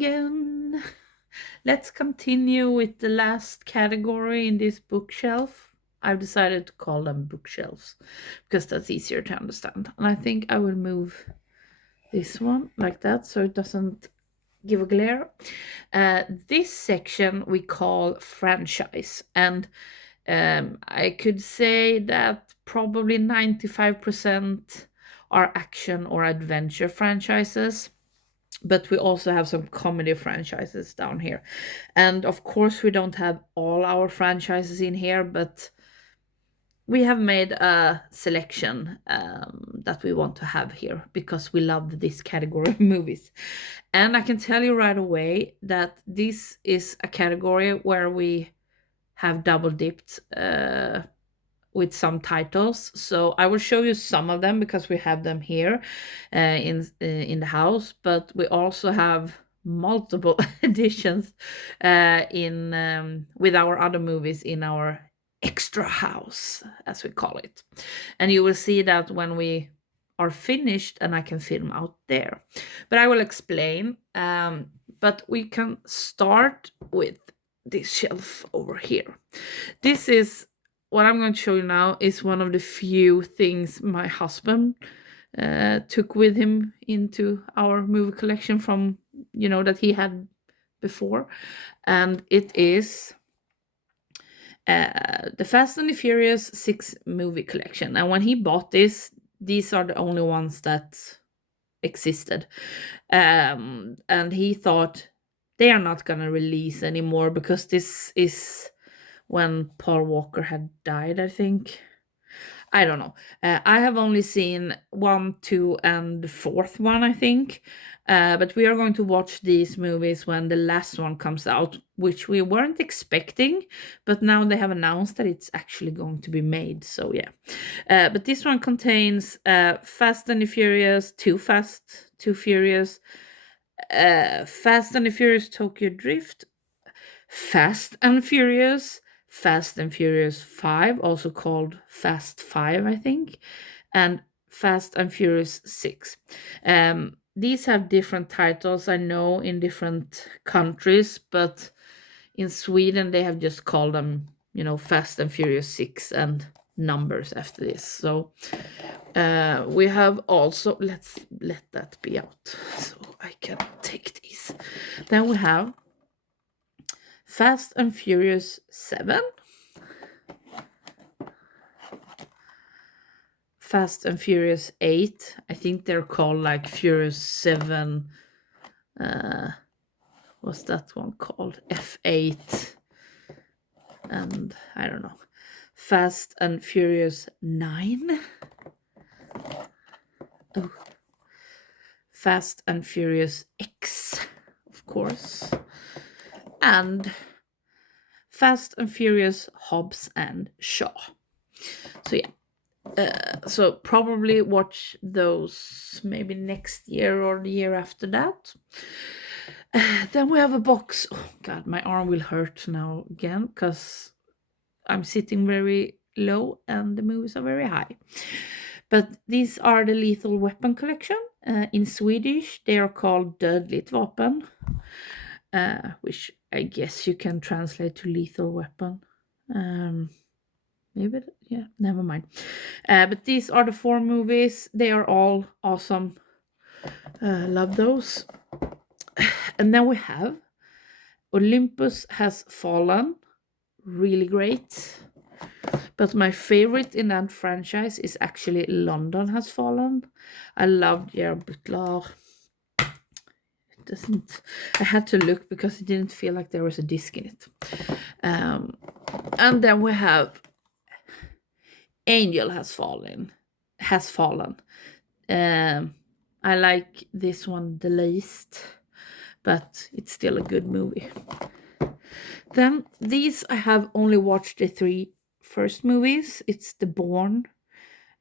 again. Let's continue with the last category in this bookshelf. I've decided to call them bookshelves because that's easier to understand. And I think I will move this one like that so it doesn't give a glare. This section we call franchise. And I could say that probably 95% are action or adventure franchises, but we also have some comedy franchises down here. And of course, we don't have all our franchises in here, but we have made a selection that we want to have here because we love this category of movies. And I can tell you right away that this is a category where we have double dipped with some titles. So I will show you some of them because we have them here in the house, but we also have multiple editions in with our other movies in our extra house, as we call it. And you will see that when we are finished and I can film out there. But I will explain. But we can start with this shelf over here. This is what I'm going to show you now is one of the few things my husband took with him into our movie collection from, that he had before. And it is the Fast and the Furious 6 movie collection. And when he bought this, these are the only ones that existed. And he thought they are not going to release anymore because this is when Paul Walker had died, I think. I don't know. I have only seen 1, 2, and the fourth one, I think. But we are going to watch these movies when the last one comes out, which we weren't expecting. But now they have announced that it's actually going to be made. So yeah. But this one contains Fast and the Furious, Too Fast, Too Furious, Fast and the Furious Tokyo Drift, Fast and Furious 5, also called Fast 5, I think, and Fast and Furious 6. These have different titles, I know, in different countries, but in Sweden they have just called them, Fast and Furious 6 and numbers after this. So we have also, let's let that be out so I can take these. Then we have Fast and Furious 7, Fast and Furious 8. I think they're called like Furious 7. What's that one called? F8. And I don't know. Fast and Furious 9. Oh. Fast and Furious X, of course. And Fast and Furious Hobbs and Shaw. So yeah, so probably watch those maybe next year or the year after that. Then we have a box. Oh God, my arm will hurt now again because I'm sitting very low and the movies are very high. But these are the Lethal Weapon collection. In Swedish, they are called Dödligt Vapen, which I guess you can translate to lethal weapon. Maybe, yeah, never mind. But these are the 4 movies. They are all awesome. Love those. And then we have Olympus Has Fallen. Really great. But my favorite in that franchise is actually London Has Fallen. I love Gerard Butler. I had to look because it didn't feel like there was a disc in it. And then we have Angel Has Fallen. I like this one the least, but it's still a good movie. Then these I have only watched the 3 first movies. It's the Bourne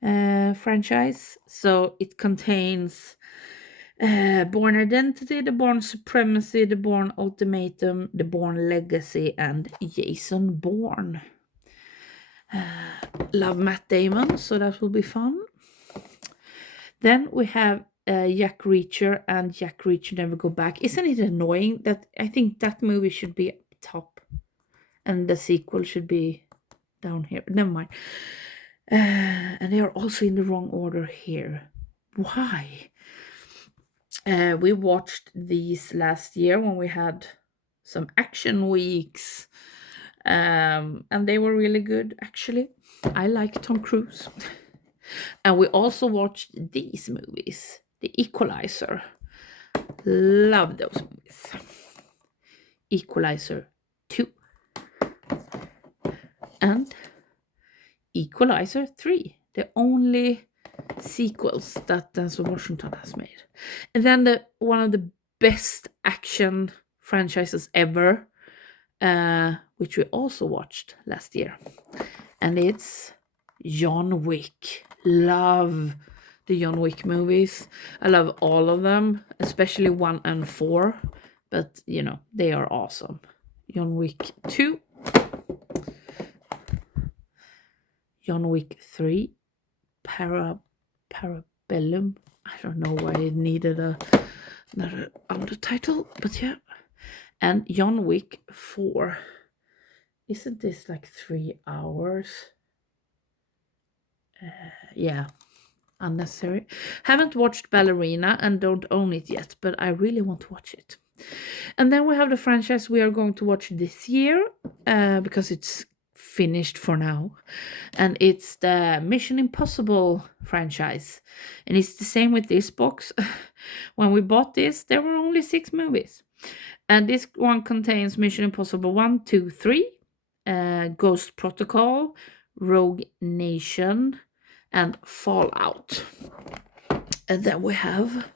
franchise. So it contains Bourne Identity, The Bourne Supremacy, The Bourne Ultimatum, The Bourne Legacy, and Jason Bourne. Love Matt Damon, so that will be fun. Then we have Jack Reacher and Jack Reacher Never Go Back. Isn't it annoying that I think that movie should be up top and the sequel should be down here? Never mind. And they are also in the wrong order here. Why? We watched these last year when we had some action weeks. And they were really good, actually. I like Tom Cruise. And we also watched these movies. The Equalizer. Love those movies. Equalizer 2. And Equalizer 3. The only sequels that Denzel Washington has made. And then one of the best action franchises ever, which we also watched last year. And it's John Wick. Love the John Wick movies. I love all of them, especially 1 and 4. But, they are awesome. John Wick 2. John Wick 3. Parabellum. I don't know why it needed another undertitle, but yeah. And John Wick 4. Isn't this like 3 hours? Yeah, unnecessary. Haven't watched Ballerina and don't own it yet, but I really want to watch it. And then we have the franchise we are going to watch this year, because it's finished for now. And it's the Mission Impossible franchise. And it's the same with this box. When we bought this, there were only 6 movies. And this one contains Mission Impossible 1, 2, 3, Ghost Protocol, Rogue Nation, and Fallout. And then we have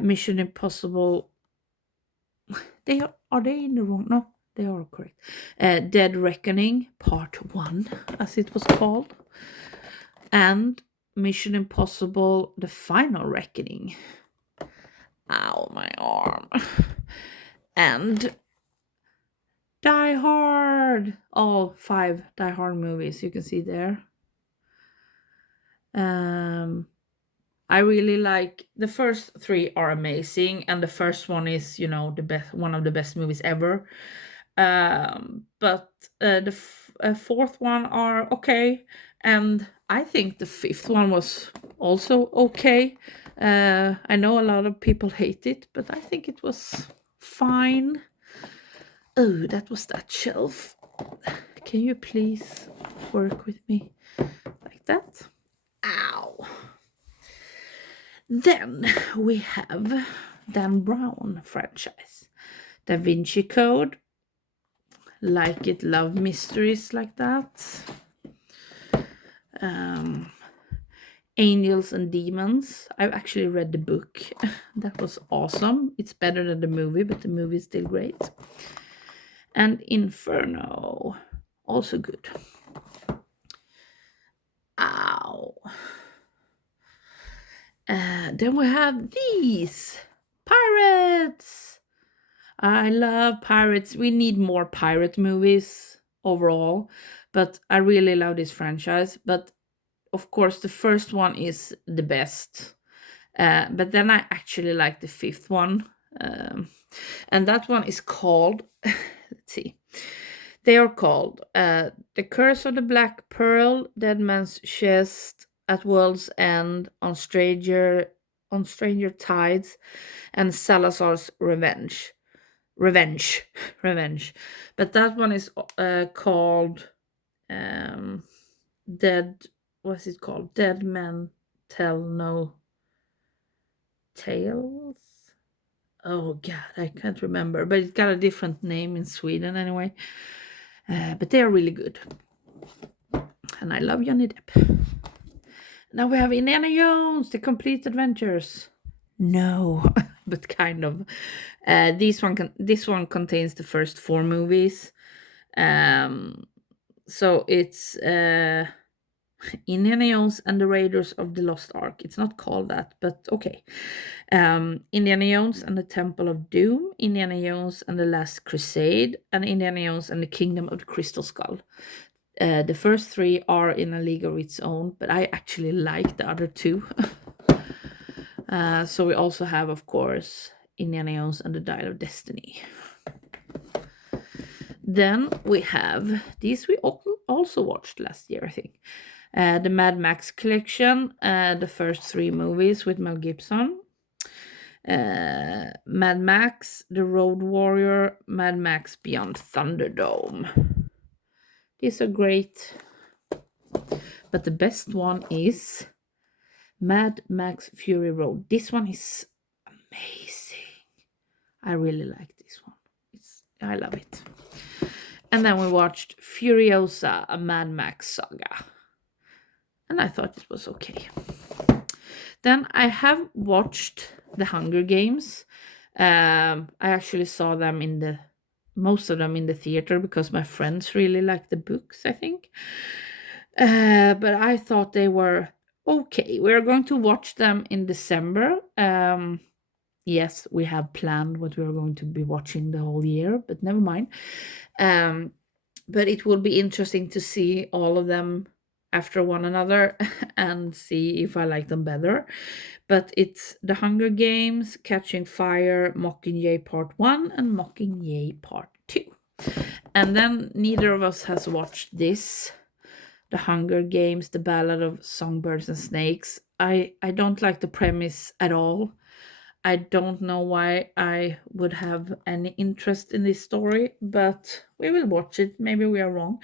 Mission Impossible. Are they in the wrong? No, they are correct. Dead Reckoning Part 1, as it was called. And Mission Impossible The Final Reckoning. Ow, my arm. And Die Hard. All 5 Die Hard movies you can see there. I really like the first 3 are amazing, and the first one is, the best, one of the best movies ever. But the fourth one are okay, and I think the 5th one was also okay. I know a lot of people hate it, but I think it was fine. Oh, that was that shelf. Can you please work with me like that? Ow. Then we have Dan Brown franchise. Da Vinci Code. Like It, Love Mysteries, like that. Angels and Demons. I've actually read the book. That was awesome. It's better than the movie, but the movie is still great. And Inferno. Also good. Ow. Then we have these. Pirates. I love pirates. We need more pirate movies overall. But I really love this franchise. But of course, the first one is the best. But then I actually like the 5th one. And that one is called, let's see. They are called The Curse of the Black Pearl, Dead Man's Chest, At World's End, On Stranger Tides, and Salazar's Revenge. But that one is called Dead. What's it called? Dead Men Tell No Tales. Oh God, I can't remember. But it's got a different name in Sweden anyway. But they are really good, and I love Johnny Depp. Now we have Indiana Jones: The Complete Adventures. No, but kind of. This one contains the first 4 movies. So it's Indiana Jones and the Raiders of the Lost Ark. It's not called that, but okay. Indiana Jones and the Temple of Doom, Indiana Jones and the Last Crusade, and Indiana Jones and the Kingdom of the Crystal Skull. The first 3 are in a league of its own, but I actually like the other 2. So we also have, of course, Indiana Jones and the Dial of Destiny. Then we have these we also watched last year, I think. The Mad Max collection, the first 3 movies with Mel Gibson. Mad Max, The Road Warrior, Mad Max Beyond Thunderdome. These are great. But the best one is Mad Max Fury Road. This one is amazing. I really like this one. I love it. And then we watched Furiosa, a Mad Max saga. And I thought it was okay. Then I have watched The Hunger Games. I actually saw them most of them in the theater because my friends really like the books, I think. But I thought they were okay. We're going to watch them in December. Yes, we have planned what we're going to be watching the whole year, but never mind. But it will be interesting to see all of them after one another and see if I like them better. But it's The Hunger Games, Catching Fire, Mockingjay Part 1 and Mockingjay Part 2. And then neither of us has watched this, The Hunger Games, The Ballad of Songbirds and Snakes. I don't like the premise at all. I don't know why I would have any interest in this story, but we will watch it. Maybe we are wrong.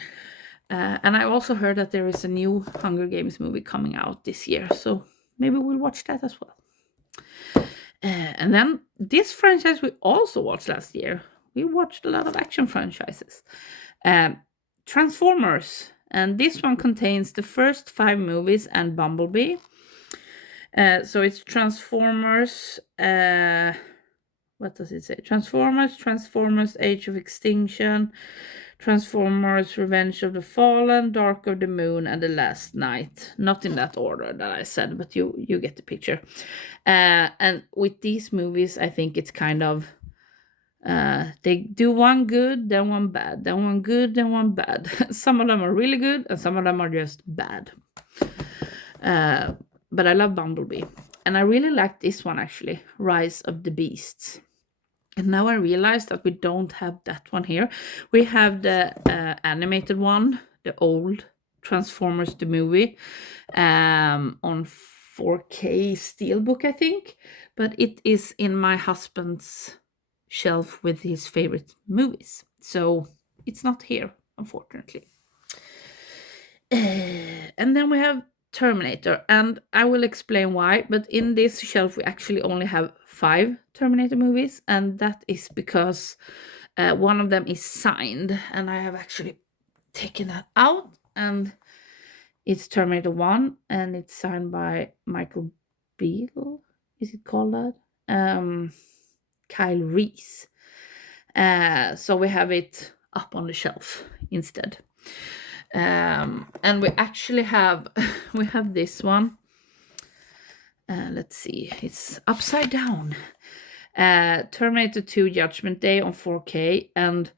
And I also heard that there is a new Hunger Games movie coming out this year, so maybe we'll watch that as well. And then this franchise we also watched last year. We watched a lot of action franchises. Transformers, and this one contains the first 5 movies and Bumblebee. So it's Transformers. What does it say? Transformers, Age of Extinction, Transformers, Revenge of the Fallen, Dark of the Moon, and The Last Night. Not in that order that I said, but you get the picture. And with these movies, I think it's kind of they do one good, then one bad, then one good, then one bad. Some of them are really good, and some of them are just bad. But I love Bumblebee. And I really like this one actually, Rise of the Beasts. And now I realize that we don't have that one here. We have the animated one, the old Transformers the movie, on 4K Steelbook, I think. But it is in my husband's shelf with his favorite movies. So it's not here, unfortunately. And then we have Terminator, and I will explain why, but in this shelf we actually only have 5 Terminator movies, and that is because one of them is signed, and I have actually taken that out, and it's Terminator 1, and it's signed by Michael Beale, is it called that? Kyle Reese. So we have it up on the shelf instead. And we actually have we have this one. Let's see, it's upside down. Terminator 2 Judgment Day on 4K, and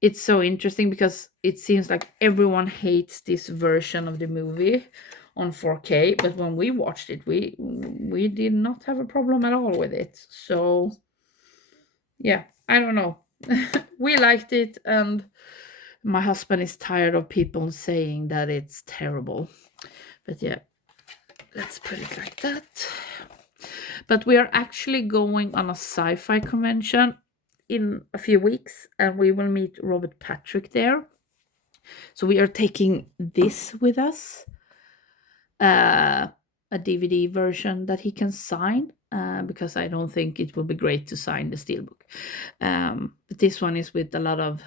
it's so interesting because it seems like everyone hates this version of the movie on 4K, but when we watched it, we did not have a problem at all with it. So yeah, I don't know. We liked it, and my husband is tired of people saying that it's terrible. But yeah, let's put it like that. But we are actually going on a sci-fi convention in a few weeks, and we will meet Robert Patrick there. So we are taking this with us, a DVD version that he can sign, because I don't think it will be great to sign the steelbook. But this one is with a lot of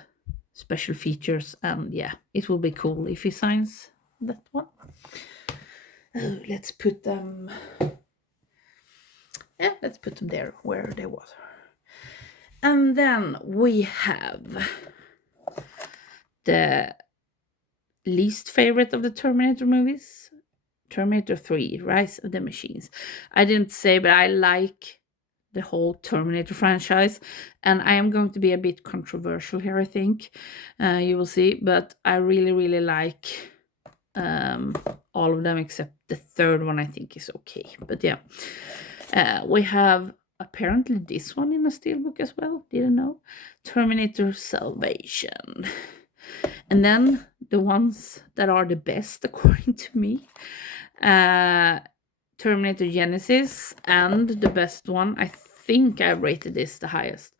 special features, and yeah, it will be cool if he signs that one. Let's put them there where they was. And then we have the least favorite of the Terminator movies, Terminator 3 Rise of the Machines. I didn't say, but I like the whole Terminator franchise, and I am going to be a bit controversial here, I think. You will see, but I really like all of them except the third one. I think is okay, but yeah. We have apparently this one in a steelbook as well. Didn't know. Terminator Salvation. And then the ones that are the best according to me. Terminator Genesis, and the best one, I think I rated this the highest.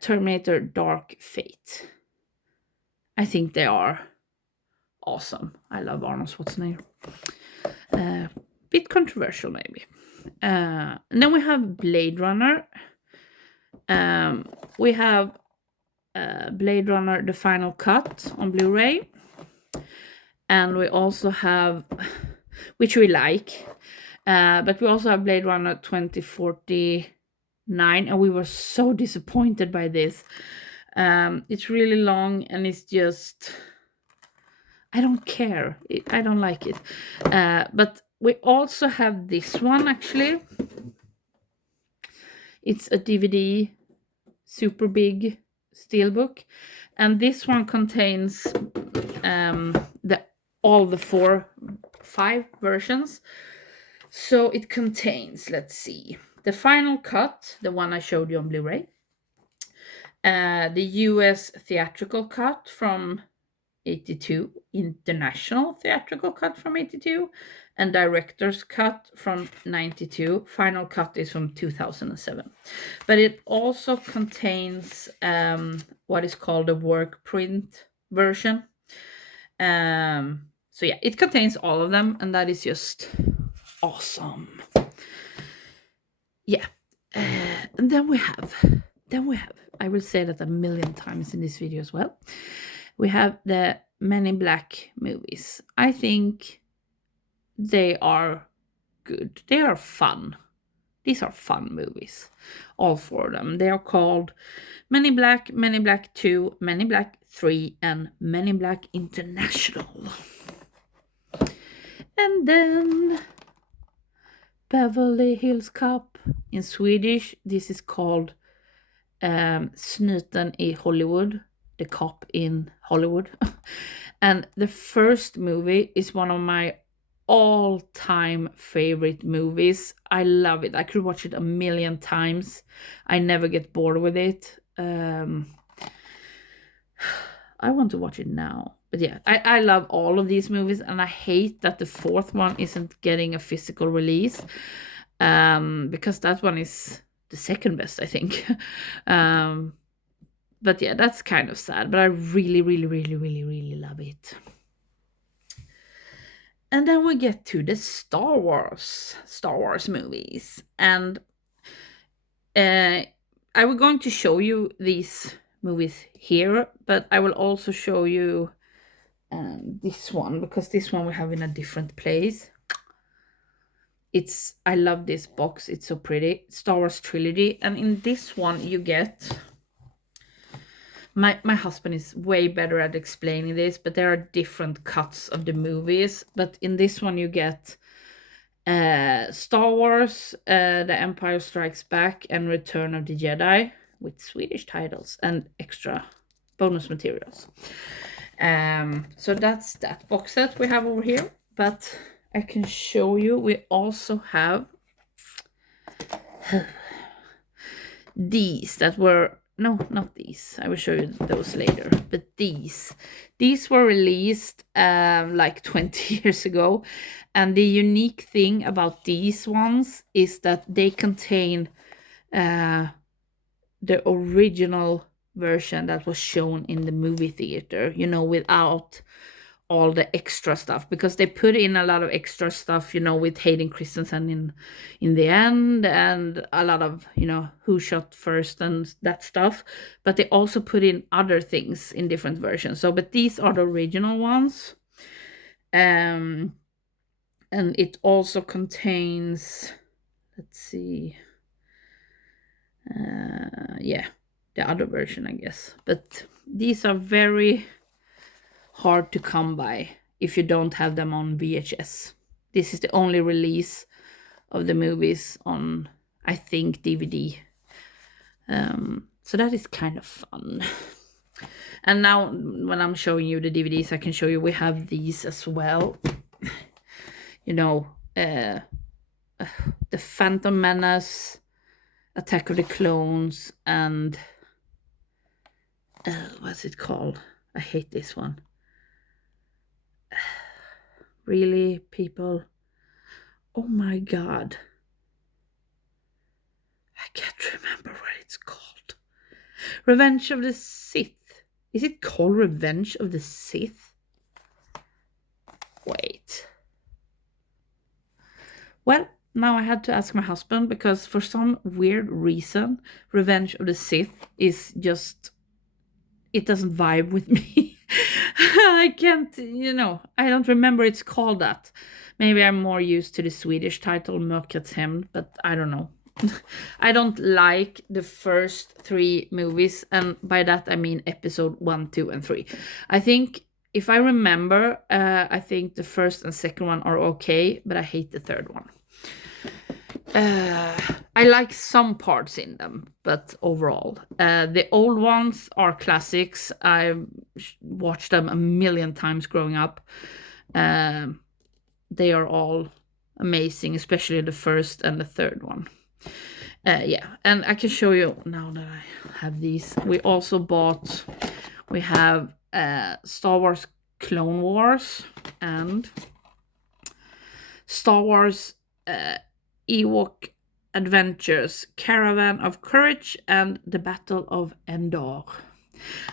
Terminator Dark Fate. I think they are awesome. I love Arnold Schwarzenegger. Bit controversial maybe. And then we have Blade Runner. We have Blade Runner The Final Cut on Bluray. And we also have, which we like, but we also have Blade Runner 2049, and we were so disappointed by this. It's really long, and it's just, I don't care. I don't like it. But we also have this one, actually. It's a DVD, super big steelbook, and this one contains all the 5 versions. So it contains, let's see, the final cut, the one I showed you on Blu-ray, the US theatrical cut from 82, international theatrical cut from 82, and director's cut from 92. Final cut is from 2007. But it also contains what is called a work print version. So yeah, it contains all of them, and that is just awesome. Yeah. And then we have, I will say that a million times in this video as well, we have the Men in Black movies. I think they are good. They are fun. These are fun movies. All 4 of them. They are called Men in Black, Men in Black 2, Men in Black 3, and Men in Black International. And then Beverly Hills Cop. In Swedish, this is called Snuten i Hollywood, the cop in Hollywood. And the first movie is one of my all-time favorite movies. I love it. I could watch it a million times. I never get bored with it. I want to watch it now. But yeah, I love all of these movies, and I hate that the 4th one isn't getting a physical release, because that one is the second best, I think. But yeah, that's kind of sad, but I really, really, really, really, really love it. And then we get to the Star Wars movies, and I was going to show you these movies here, but I will also show you this one, because this one we have in a different place. I love this box. It's so pretty. Star Wars Trilogy. And in this one you get, my husband is way better at explaining this, but there are different cuts of the movies. But in this one you get Star Wars, The Empire Strikes Back, and Return of the Jedi, with Swedish titles and extra bonus materials. So that's that box set we have over here. But I can show you, we also have these that were, no, not these, I will show you those later, but these were released like 20 years ago, and the unique thing about these ones is that they contain the original version that was shown in the movie theater, you know, without all the extra stuff, because they put in a lot of extra stuff, you know, with Hayden Christensen in the end, and a lot of, you know, who shot first and that stuff, but they also put in other things in different versions. So, but these are the original ones, and it also contains, let's see, yeah, the other version, I guess. But these are very hard to come by if you don't have them on VHS. This is the only release of the movies on, I think, DVD. So that is kind of fun. And now when I'm showing you the DVDs, I can show you we have these as well. You know, The Phantom Menace, Attack of the Clones, and what's it called? I hate this one. Really, people? Oh my god. I can't remember what it's called. Revenge of the Sith. Is it called Revenge of the Sith? Wait. Well, now I had to ask my husband because for some weird reason, Revenge of the Sith is just, it doesn't vibe with me. I can't, I don't remember it's called that. Maybe I'm more used to the Swedish title, Mörkrets Hämnd, but I don't know. I don't like the first 3 movies, and by that I mean episode 1, 2, and 3. I think, if I remember, I think the first and second one are okay, but I hate the third one. I like some parts in them, but overall, the old ones are classics. I watched them a million times growing up. They are all amazing, especially the first and the third one. Yeah, and I can show you now that I have these. We have Star Wars Clone Wars and Star Wars Ewok Adventures, Caravan of Courage, and The Battle of Endor.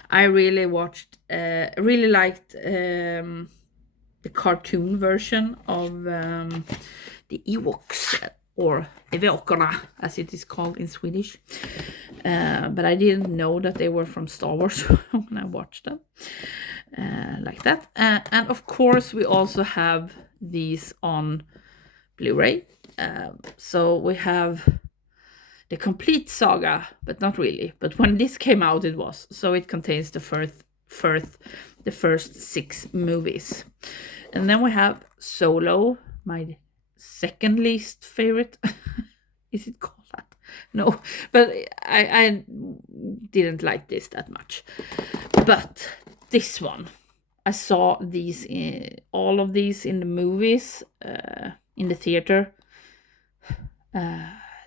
I really liked the cartoon version of the Ewoks, or Ewokerna, as it is called in Swedish. But I didn't know that they were from Star Wars when I watched them like that. And of course, we also have these on Bluray. So we have the complete saga, but not really. But when this came out, it was. So it contains the first 6 movies. And then we have Solo, my second least favorite. Is it called that? No, but I didn't like this that much. But this one, I saw all of these in the movies, in the theater.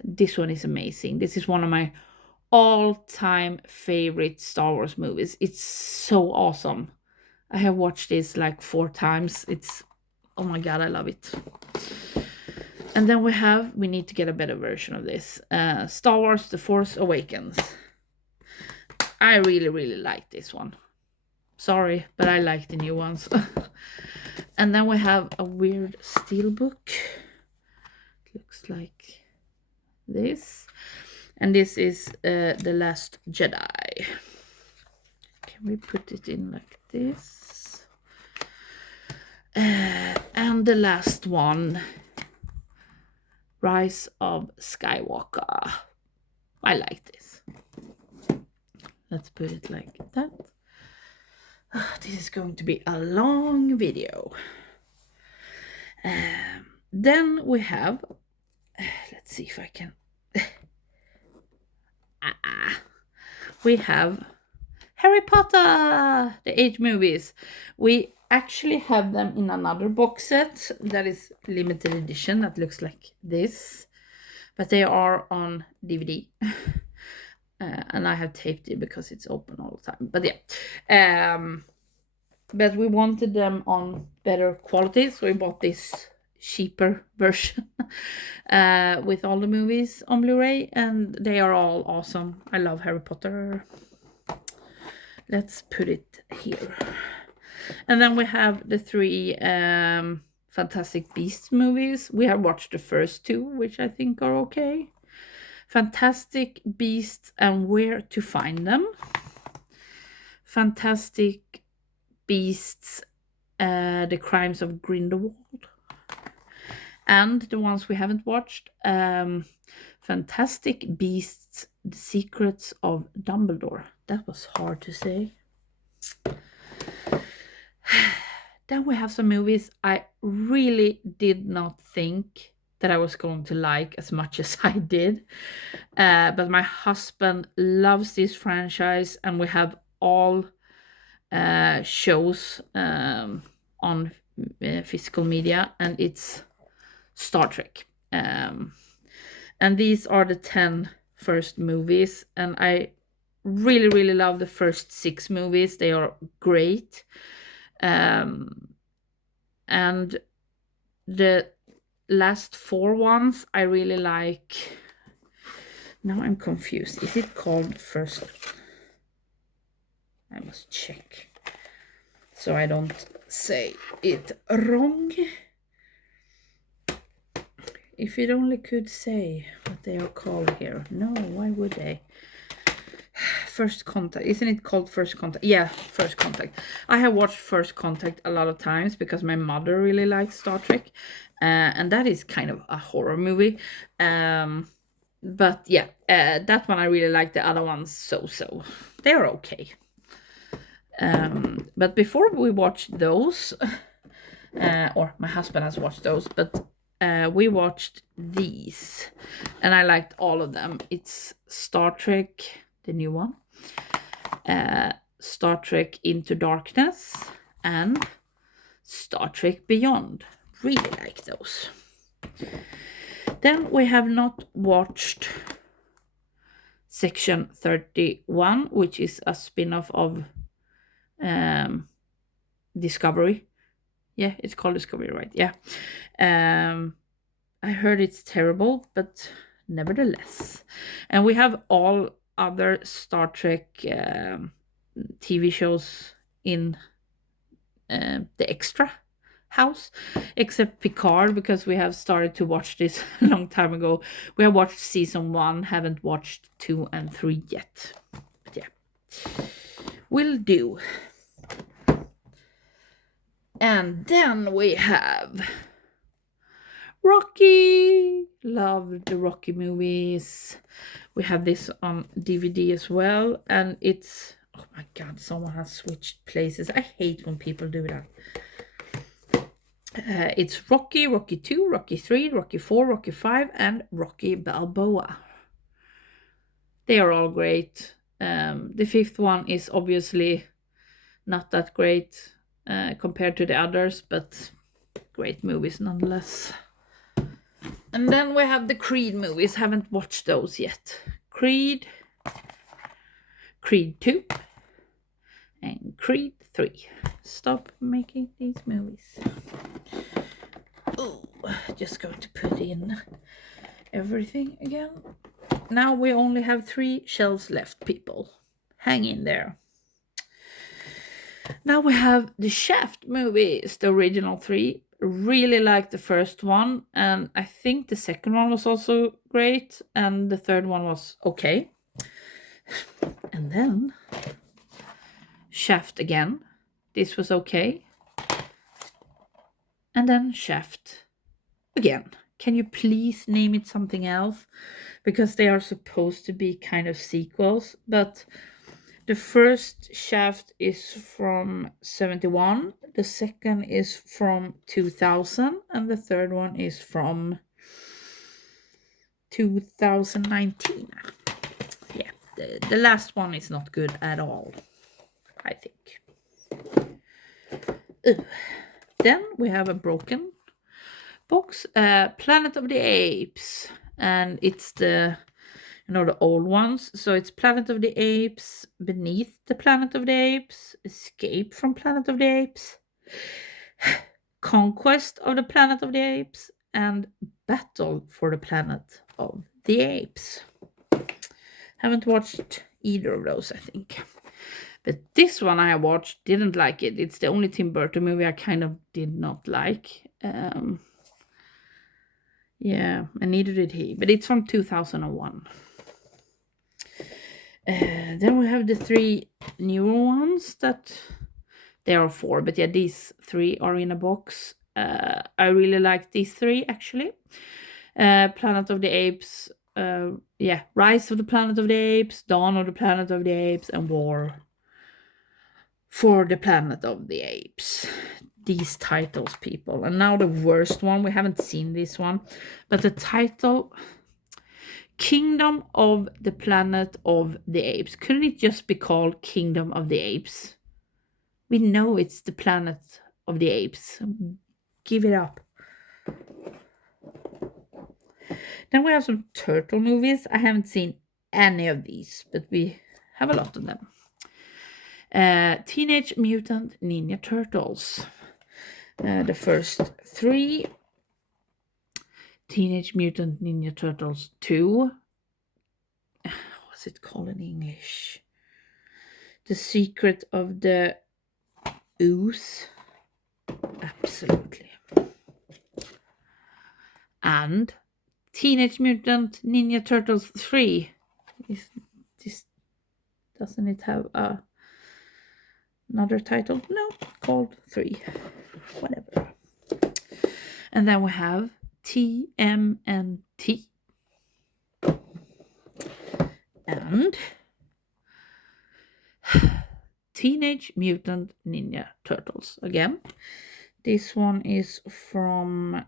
This one is amazing. This is one of my all-time favorite Star Wars movies. It's so awesome. I have watched this like 4 times. Oh my god, I love it. And then we need to get a better version of this. Star Wars The Force Awakens. I really, really like this one. Sorry, but I like the new ones. And then we have a weird steelbook. It looks like this. And this is The Last Jedi. Can we put it in like this? And the last one, Rise of Skywalker. I like this. Let's put it like that. This is going to be a long video. Then we have, let's see if I can. We have Harry Potter, the 8 movies. We actually have them in another box set that is limited edition that looks like this, but they are on DVD. And I have taped it because it's open all the time. But yeah, but we wanted them on better quality, so we bought this cheaper version with all the movies on Blu-ray, and they are all awesome. I love Harry Potter. Let's put it here. And then we have the 3 Fantastic Beasts movies. We have watched the first 2, which I think are okay. Fantastic Beasts and Where to Find Them. Fantastic Beasts, The Crimes of Grindelwald. And the ones we haven't watched, Fantastic Beasts, The Secrets of Dumbledore. That was hard to say. Then we have some movies I really did not think that I was going to like as much as I did. But my husband loves this franchise, and we have all shows on physical media, and it's Star Trek. And these are the 10 first movies, and I really, really love the first 6 movies. They are great. And the last 4 ones I really like. Now I'm confused. Is it called first? I must check so I don't say it wrong. If it only could say what they are called here. No, why would they? First Contact. Isn't it called First Contact? Yeah, First Contact. I have watched First Contact a lot of times because my mother really likes Star Trek. And that is kind of a horror movie. But yeah, that one I really like. The other ones, so. They're okay. But before we watch those, or my husband has watched those, but we watched these. And I liked all of them. It's Star Trek, the new one. Star Trek Into Darkness and Star Trek Beyond. Really like those. Then we have not watched Section 31, which is a spin-off of Discovery. Yeah, it's called Discovery, right? Yeah. I heard it's terrible, but nevertheless. And we have all other Star Trek TV shows in the extra house, except Picard, because we have started to watch this a long time ago. We have watched season 1, haven't watched 2 and 3 yet. But yeah, will do. And then we have Rocky. Love the Rocky movies. We have this on DVD as well, and it's, oh my god, someone has switched places. I hate when people do that. It's Rocky, Rocky 2, Rocky 3, Rocky 4, Rocky 5, and Rocky Balboa. They are all great. The 5th one is obviously not that great compared to the others, but great movies nonetheless. And then we have the Creed movies. Haven't watched those yet. Creed 2, and Creed 3. Stop making these movies. Oh, just going to put in everything again. Now we only have 3 shelves left, people. Hang in there. Now we have the Shaft movies, the original 3. Really liked the first one, and I think the second one was also great, and the third one was okay. And then Shaft again. This was okay. And then Shaft again. Can you please name it something else? Because they are supposed to be kind of sequels, but the first Shaft is from 71, the second is from 2000, and the third one is from 2019. Yeah, the last one is not good at all, I think. Then we have a broken box, Planet of the Apes, and it's the old ones. So it's Planet of the Apes, Beneath the Planet of the Apes, Escape from Planet of the Apes, Conquest of the Planet of the Apes, and Battle for the Planet of the Apes. Haven't watched either of those, I think. But this one I watched, didn't like it. It's the only Tim Burton movie I kind of did not like. Yeah, and neither did he. But it's from 2001. Then we have the 3 newer ones that there are 4, but yeah, these 3 are in a box. I really like these 3 actually. Planet of the Apes, Rise of the Planet of the Apes, Dawn of the Planet of the Apes, and War for the Planet of the Apes. These titles, people. And now the worst one. We haven't seen this one, but the title, Kingdom of the Planet of the Apes. Couldn't it just be called Kingdom of the Apes? We know it's the Planet of the Apes. Give it up. Then we have some turtle movies. I haven't seen any of these, but we have a lot of them. Teenage Mutant Ninja Turtles. The first 3. Teenage Mutant Ninja Turtles 2. What's it called in English? The Secret of the Ooze. Absolutely. And Teenage Mutant Ninja Turtles 3. Doesn't it have another title? No, called 3. Whatever. And then we have TMNT. And Teenage Mutant Ninja Turtles again. This one is from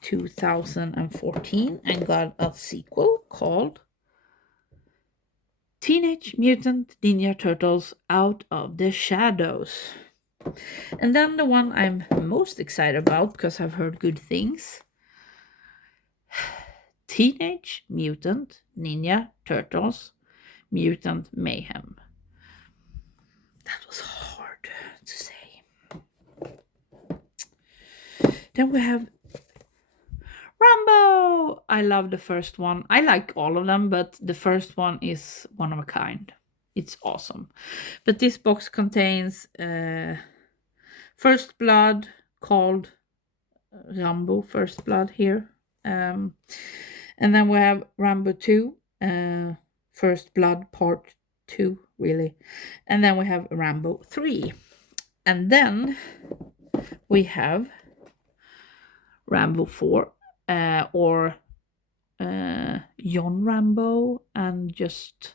2014 and got a sequel called Teenage Mutant Ninja Turtles Out of the Shadows. And then the one I'm most excited about because I've heard good things. Teenage Mutant Ninja Turtles Mutant Mayhem. That was hard to say. Then we have Rambo! I love the first one. I like all of them, but the first one is one of a kind. It's awesome. But this box contains First Blood, called Rambo First Blood here. And then we have Rambo 2, First Blood Part 2, really. And then we have Rambo 3. And then we have Rambo 4, or John Rambo, and just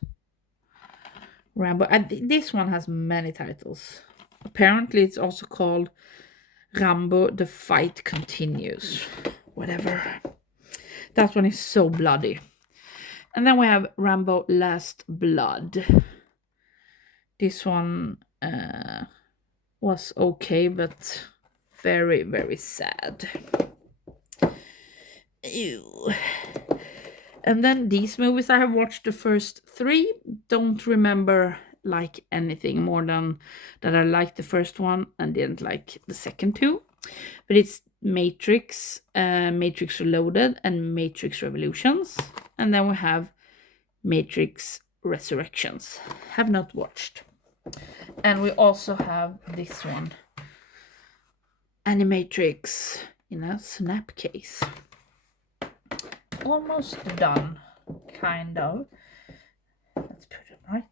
Rambo. And this one has many titles. Apparently it's also called Rambo The Fight Continues. Whatever. That one is so bloody. And then we have Rambo Last Blood. This one was okay, but very, very sad. Ew. And then these movies, I have watched the first 3. Don't remember like anything more than that I liked the first one and didn't like the second 2. But it's Matrix, Matrix Reloaded, and Matrix Revolutions. And then we have Matrix Resurrections. Have not watched. And we also have this one, Animatrix in a snap case. Almost done, kind of. Let's put it right.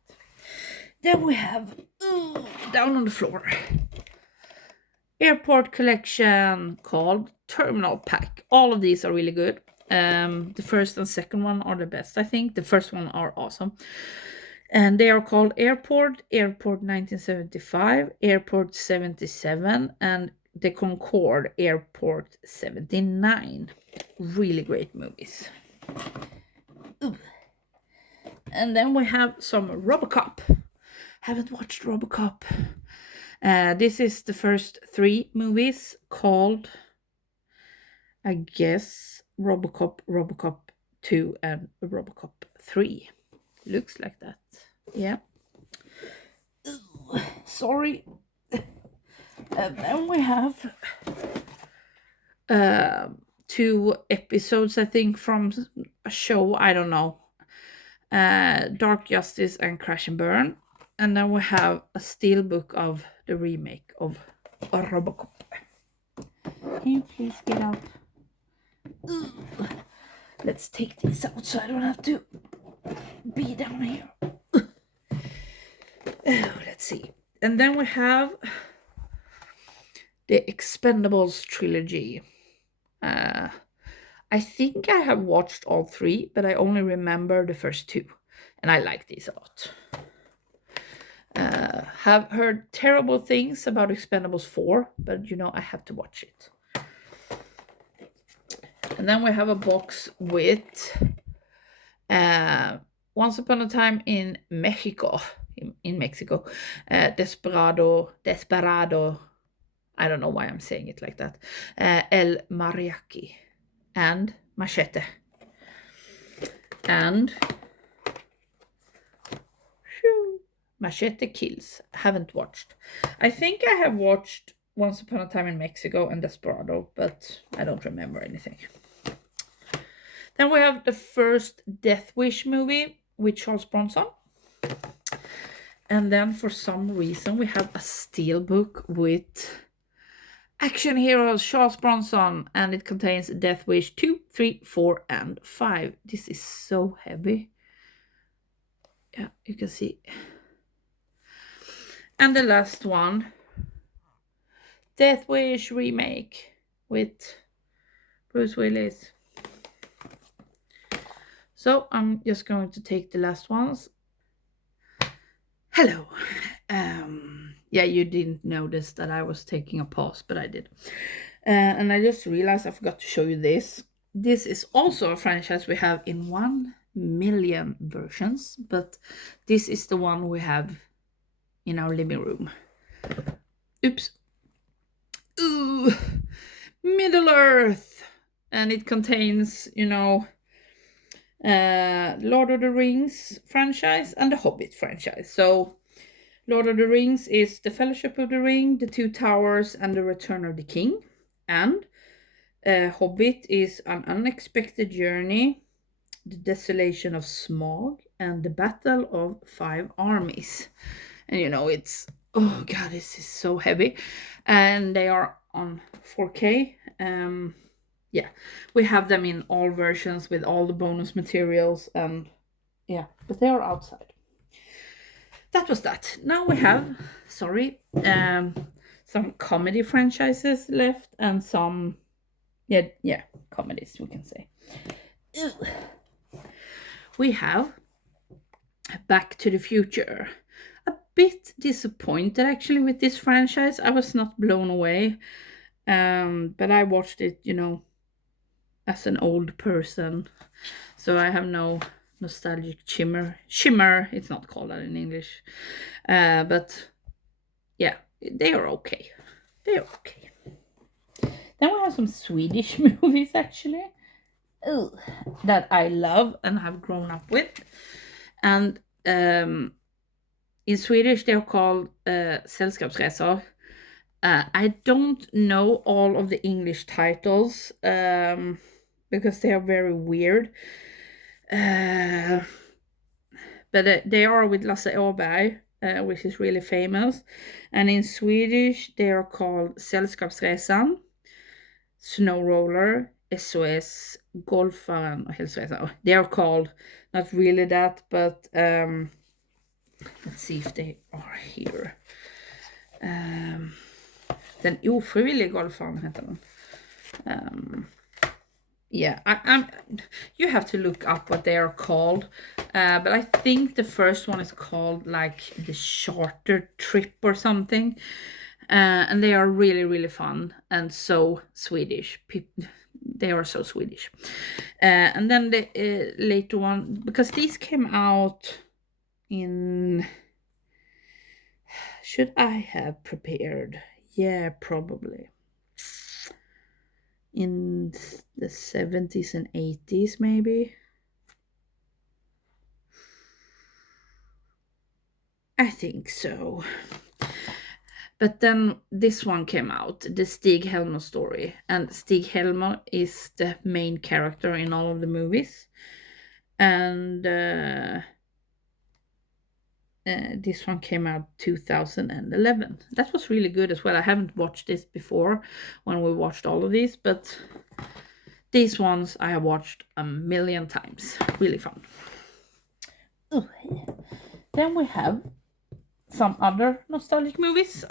Then we have down on the floor, Airport Collection called Terminal Pack. All of these are really good. The first and second one are the best, I think. The first one are awesome. And they are called Airport 1975, Airport 77, and the Concorde Airport 79. Really great movies. Ooh. And then we have some RoboCop. Haven't watched RoboCop. This is the first 3 movies called, I guess, RoboCop, RoboCop 2, and RoboCop 3. Looks like that. Yeah. Ooh, sorry. And then we have 2 episodes, I think, from a show, I don't know. Dark Justice and Crash and Burn. And then we have a steelbook of the remake of RoboCop. Can you please get out? Ooh. Let's take this out so I don't have to be down here. Let's see. And then we have the Expendables trilogy. I think I have watched all 3, but I only remember the first 2. And I like these a lot. Have heard terrible things about Expendables 4, but you know, I have to watch it. And then we have a box with Once Upon a Time in Mexico. In Mexico. Desperado. I don't know why I'm saying it like that. El Mariachi. And Machete. And Machete Kills. Haven't watched. I think I have watched Once Upon a Time in Mexico and Desperado, but I don't remember anything. Then we have the first Death Wish movie with Charles Bronson. And then for some reason we have a steelbook with action heroes Charles Bronson, and it contains Death Wish 2, 3, 4, and 5. This is so heavy. Yeah, you can see. And the last one, Death Wish remake with Bruce Willis. So I'm just going to take the last ones. Hello. Yeah, you didn't notice that I was taking a pause, but I did. And I just realized I forgot to show you this. This is also a franchise we have in 1,000,000 versions, but this is the one we have in our living room. Oops. Ooh, Middle Earth. And it contains, Lord of the Rings franchise and the Hobbit franchise. So Lord of the Rings is The Fellowship of the Ring, The Two Towers, and The Return of the King. And Hobbit is An Unexpected Journey, The Desolation of Smaug, and The Battle of Five Armies. And it's, oh god, this is so heavy. And they are on 4K. Yeah, we have them in all versions with all the bonus materials, and yeah, but they are outside. That was that. Now we have, some comedy franchises left and some, yeah, comedies, we can say. We have Back to the Future. A bit disappointed actually with this franchise. I was not blown away, but I watched it, as an old person, so I have no nostalgic shimmer. It's not called that in English, but yeah, they are okay. Then we have some Swedish movies actually, that I love and have grown up with, and in Swedish they're called Sällskapsresor. I don't know all of the English titles, because they are very weird. But they are with Lasse Åberg, which is really famous. And in Swedish, they are called Sällskapsresan, Snow Roller, SOS, Golfaren, och Hälsoresan. They are called, not really that, but let's see if they are here. Den ofrivilliga golfaren heter den. Yeah, you have to look up what they are called, but I think the first one is called like the Charter Trip or something, and they are really, really fun and so Swedish. They are so Swedish. And then the later one, because these came out in, should I have prepared? Yeah, probably. In the 70s and 80s, maybe. I think so. But then this one came out, the Stig Helmer story. And Stig Helmer is the main character in all of the movies. And this one came out 2011. That was really good as well. I haven't watched this before when we watched all of these, but these ones I have watched 1,000,000 times. Really fun. Oh, then we have some other nostalgic movies.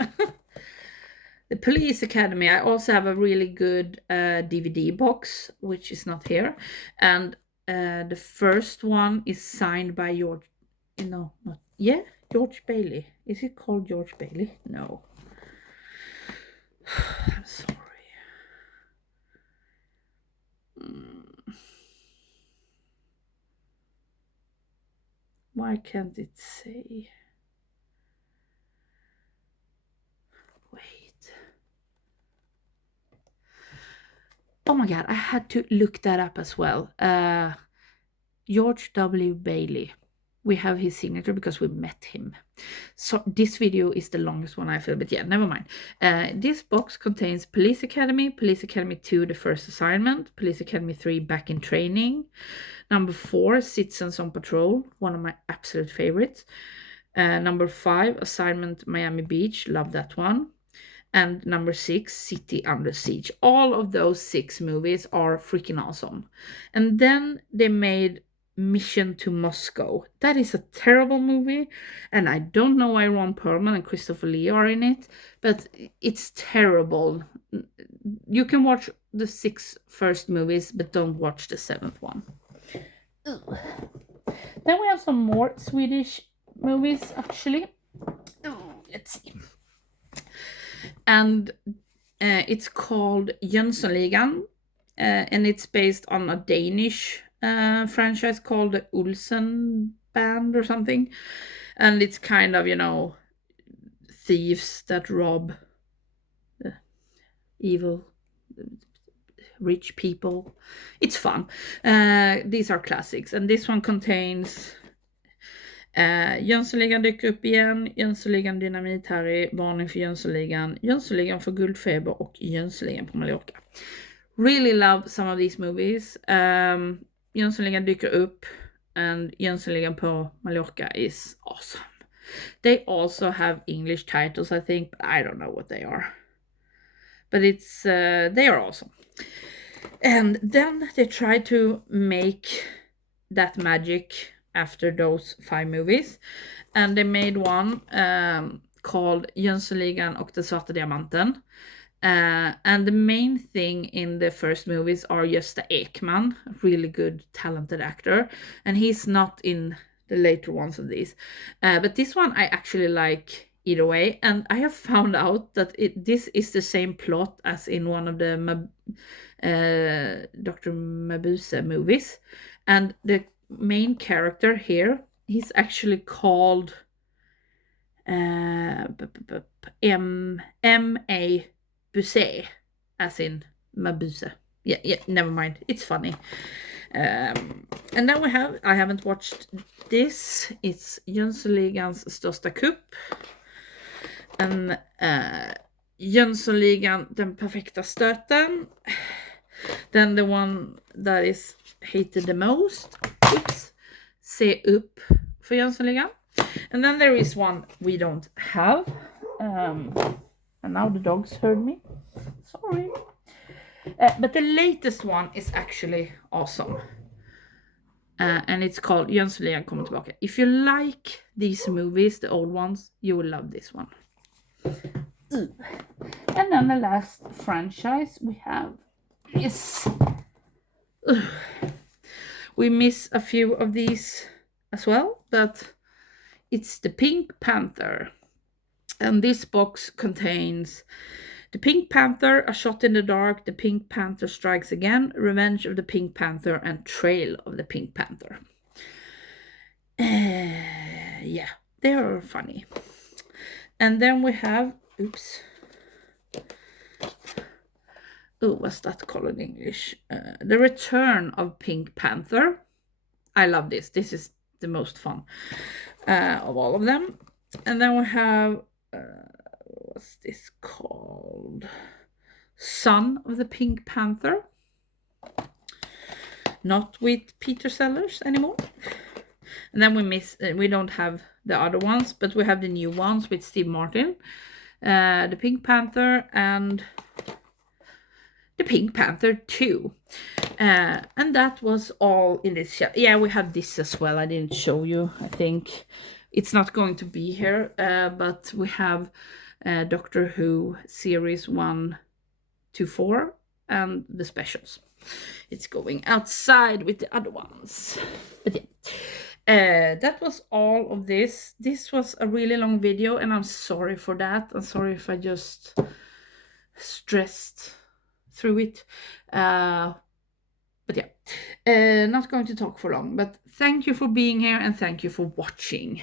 The Police Academy. I also have a really good DVD box, which is not here. And the first one is signed by George Bailey. Is it called George Bailey? No. I'm sorry. Why can't it say? Wait. Oh my god, I had to look that up as well. George W. Bailey. We have his signature because we met him. So this video is the longest one I feel, but yeah, never mind. This box contains Police Academy 2, The First Assignment, Police Academy 3, Back in Training, number 4, Citizens on Patrol, one of my absolute favorites. Number 5, Assignment Miami Beach, love that one. And number 6, City Under Siege. All of those 6 movies are freaking awesome. And then they made Mission to Moscow. That is a terrible movie, and I don't know why Ron Perlman and Christopher Lee are in it, but it's terrible. You can watch the 6 first movies, but don't watch the 7th one. Ugh. Then we have some more Swedish movies, actually. Let's see. And it's called Jönssonligan, and it's based on a Danish franchise called the Olsen Band or something. And it's kind of, thieves that rob evil rich people. It's fun. These are classics, and this one contains Jönssonligan dyker upp igen, Jönssonligan Dynamit Harry, Varning för Jönssonligan, Jönssonligan för Guldfeber och Jönssonligan på Mallorca. Really love some of these movies. Jönssonligan dyker upp and Jönssonligan på Mallorca is awesome. They also have English titles, I think, but I don't know what they are. But they are awesome. And then they try to make that magic after those 5 movies, and they made one called Jönssonligan och den svarta diamanten, and the main thing in the first movies are Gösta Ekman, a really good talented actor, and he's not in the later ones of these, but this one I actually like either way, and I have found out that this is the same plot as in one of the Dr. Mabuse movies, and the main character here, he's actually called M.A. Buse, as in Mabuse. Yeah, never mind. It's funny. And then we have, I haven't watched this, it's Jönssonligans största kupp. And Jönssonligan, den perfekta stöten. Then the one that is hated the most. Oops. Se upp för Jönssonligan. And then there is one we don't have. And now the dogs heard me. Sorry. But the latest one is actually awesome. And it's called Jönssonligan kommer tillbaka. If you like these movies, the old ones, you will love this one. And then the last franchise we have is... We miss a few of these as well, but it's the Pink Panther. And this box contains The Pink Panther, A Shot in the Dark, The Pink Panther Strikes Again, Revenge of the Pink Panther, and Trail of the Pink Panther. Yeah, they are funny. And then we have, oops. Oh, what's that called in English? The Return of Pink Panther. I love this. This is the most fun of all of them. And then we have, what's this called? Son of the Pink Panther. Not with Peter Sellers anymore. And then we don't have the other ones, but we have the new ones with Steve Martin. The Pink Panther and the Pink Panther 2. And that was all in this show. Yeah, we have this as well. I didn't show you, I think. It's not going to be here, but we have Doctor Who series 1 to 4 and the specials. It's going outside with the other ones. But yeah, that was all of this. This was a really long video, and I'm sorry for that. I'm sorry if I just stressed through it. But yeah, not going to talk for long, but thank you for being here and thank you for watching.